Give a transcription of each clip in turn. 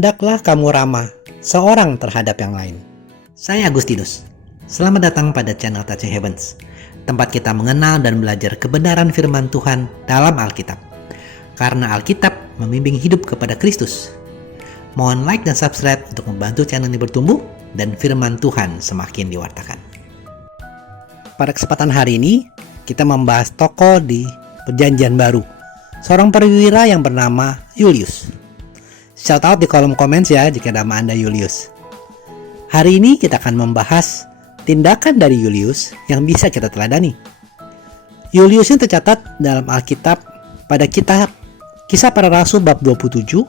Hendaklah kamu ramah seorang terhadap yang lain. Saya Agustinus. Selamat datang pada channel Touching Heavens, tempat kita mengenal dan belajar kebenaran firman Tuhan dalam Alkitab. Karena Alkitab membimbing hidup kepada Kristus. Mohon like dan subscribe untuk membantu channel ini bertumbuh dan firman Tuhan semakin diwartakan. Pada kesempatan hari ini, kita membahas tokoh di Perjanjian Baru, seorang perwira yang bernama Julius. Shout out di kolom komen ya jika nama Anda Julius. Hari ini kita akan membahas tindakan dari Julius yang bisa kita teladani. Julius ini tercatat dalam Alkitab pada kitab Kisah Para Rasul bab 27,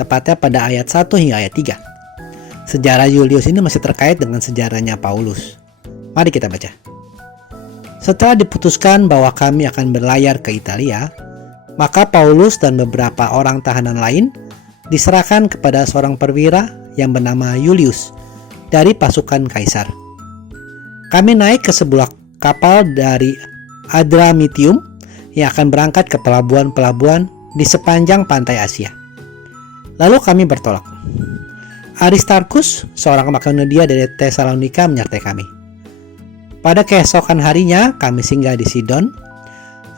tepatnya pada ayat 1 hingga ayat 3. Sejarah Julius ini masih terkait dengan sejarahnya Paulus. Mari kita baca. Setelah diputuskan bahwa kami akan berlayar ke Italia, maka Paulus dan beberapa orang tahanan lain diserahkan kepada seorang perwira yang bernama Julius dari pasukan kaisar. Kami naik ke sebuah kapal dari Adramitium yang akan berangkat ke pelabuhan-pelabuhan di sepanjang pantai Asia. Lalu kami bertolak. Aristarkus, seorang Makedonia dari Tesalonika, menyertai kami. Pada keesokan harinya kami singgah di Sidon.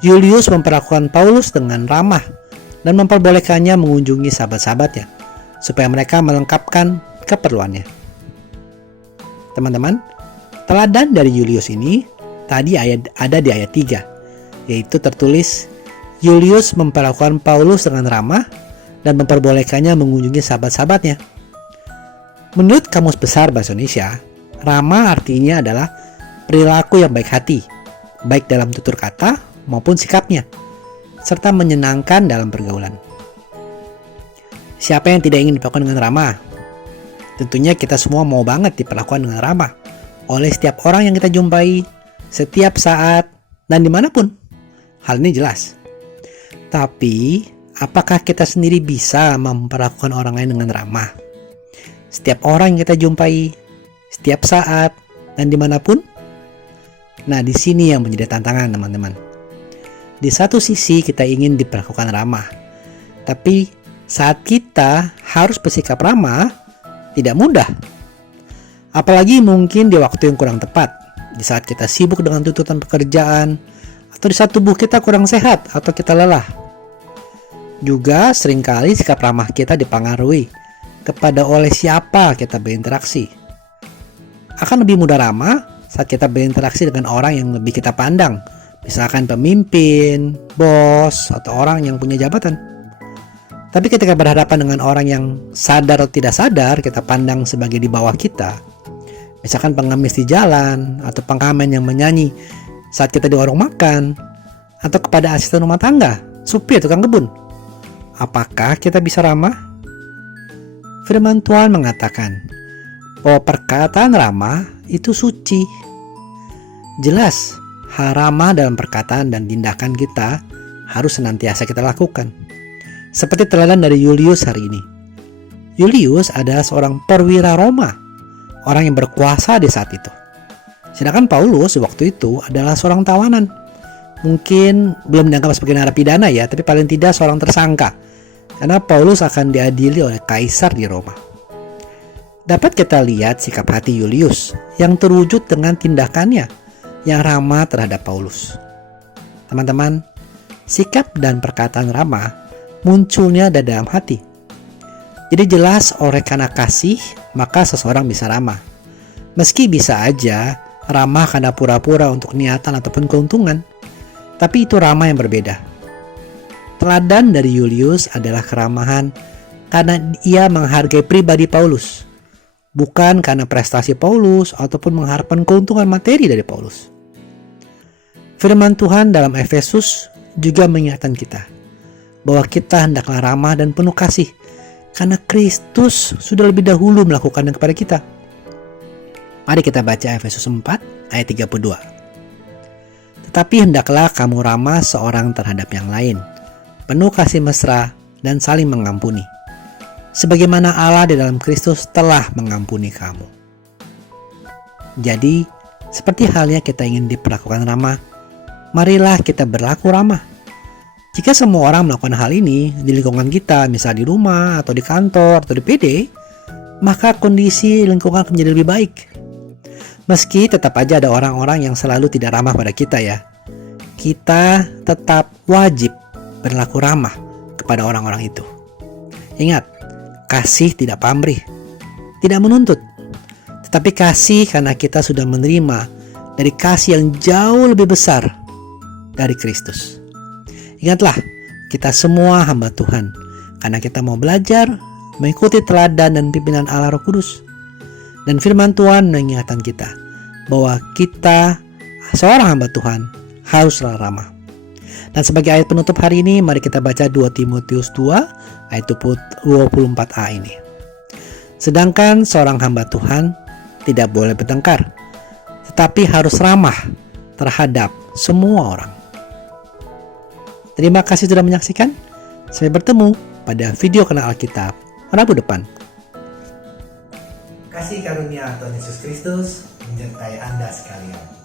Julius memperlakukan Paulus dengan ramah dan memperbolehkannya mengunjungi sahabat-sahabatnya supaya mereka melengkapkan keperluannya. Teman-teman, teladan dari Julius ini tadi ada di ayat 3, yaitu tertulis Julius memperlakukan Paulus dengan ramah dan memperbolehkannya mengunjungi sahabat-sahabatnya. Menurut Kamus Besar Bahasa Indonesia, ramah artinya adalah perilaku yang baik hati, baik dalam tutur kata maupun sikapnya, serta menyenangkan dalam pergaulan. Siapa yang tidak ingin diperlakukan dengan ramah? Tentunya kita semua mau banget diperlakukan dengan ramah oleh setiap orang yang kita jumpai, setiap saat, dan dimanapun. Hal ini jelas. Tapi, apakah kita sendiri bisa memperlakukan orang lain dengan ramah? Setiap orang yang kita jumpai, setiap saat, dan dimanapun? Nah, di sini yang menjadi tantangan, teman-teman. Di satu sisi kita ingin diperlakukan ramah, tapi saat kita harus bersikap ramah tidak mudah. Apalagi mungkin di waktu yang kurang tepat, di saat kita sibuk dengan tuntutan pekerjaan, atau di saat tubuh kita kurang sehat atau kita lelah. Juga seringkali sikap ramah kita dipengaruhi kepada oleh siapa kita berinteraksi. Akan lebih mudah ramah saat kita berinteraksi dengan orang yang lebih kita pandang, misalkan pemimpin, bos, atau orang yang punya jabatan. Tapi ketika berhadapan dengan orang yang sadar atau tidak sadar kita pandang sebagai di bawah kita, misalkan pengemis di jalan, atau pengamen yang menyanyi saat kita di warung makan, atau kepada asisten rumah tangga, supir, tukang kebun, apakah kita bisa ramah? Firman Tuhan mengatakan bahwa perkataan ramah itu suci. Jelas, hal ramah dalam perkataan dan tindakan kita harus senantiasa kita lakukan. Seperti teladan dari Julius hari ini. Julius adalah seorang perwira Roma, orang yang berkuasa di saat itu. Sedangkan Paulus waktu itu adalah seorang tawanan. Mungkin belum dianggap sebagai narapidana ya, tapi paling tidak seorang tersangka. Karena Paulus akan diadili oleh kaisar di Roma. Dapat kita lihat sikap hati Julius yang terwujud dengan tindakannya yang ramah terhadap Paulus. Teman-teman, sikap dan perkataan ramah munculnya dari dalam hati. Jadi jelas oleh karena kasih, maka seseorang bisa ramah. Meski bisa aja ramah karena pura-pura untuk niatan ataupun keuntungan, tapi itu ramah yang berbeda. Teladan dari Julius adalah keramahan karena ia menghargai pribadi Paulus, bukan karena prestasi Paulus ataupun mengharapkan keuntungan materi dari Paulus. Firman Tuhan dalam Efesus juga mengingatkan kita bahwa kita hendaklah ramah dan penuh kasih karena Kristus sudah lebih dahulu melakukannya kepada kita. Mari kita baca Efesus 4 ayat 32. Tetapi hendaklah kamu ramah seorang terhadap yang lain, penuh kasih mesra dan saling mengampuni, sebagaimana Allah di dalam Kristus telah mengampuni kamu. Jadi, seperti halnya kita ingin diperlakukan ramah, marilah kita berlaku ramah. Jika semua orang melakukan hal ini di lingkungan kita, misal di rumah atau di kantor atau di PD, maka kondisi lingkungan akan menjadi lebih baik. Meski tetap aja ada orang-orang yang selalu tidak ramah pada kita ya. Kita tetap wajib berlaku ramah kepada orang-orang itu. Ingat, kasih tidak pamrih, tidak menuntut. Tetapi kasih karena kita sudah menerima dari kasih yang jauh lebih besar dari Kristus. Ingatlah, kita semua hamba Tuhan, karena kita mau belajar, mengikuti teladan dan pimpinan Allah Roh Kudus. Dan firman Tuhan mengingatkan kita, bahwa kita seorang hamba Tuhan harus selalu ramah. Dan sebagai ayat penutup hari ini, mari kita baca 2 Timotius 2, ayat 24a ini. Sedangkan seorang hamba Tuhan tidak boleh bertengkar, tetapi harus ramah terhadap semua orang. Terima kasih sudah menyaksikan. Sampai bertemu pada video kanal Alkitab Rabu depan. Kasih karunia Tuhan Yesus Kristus menyertai Anda sekalian.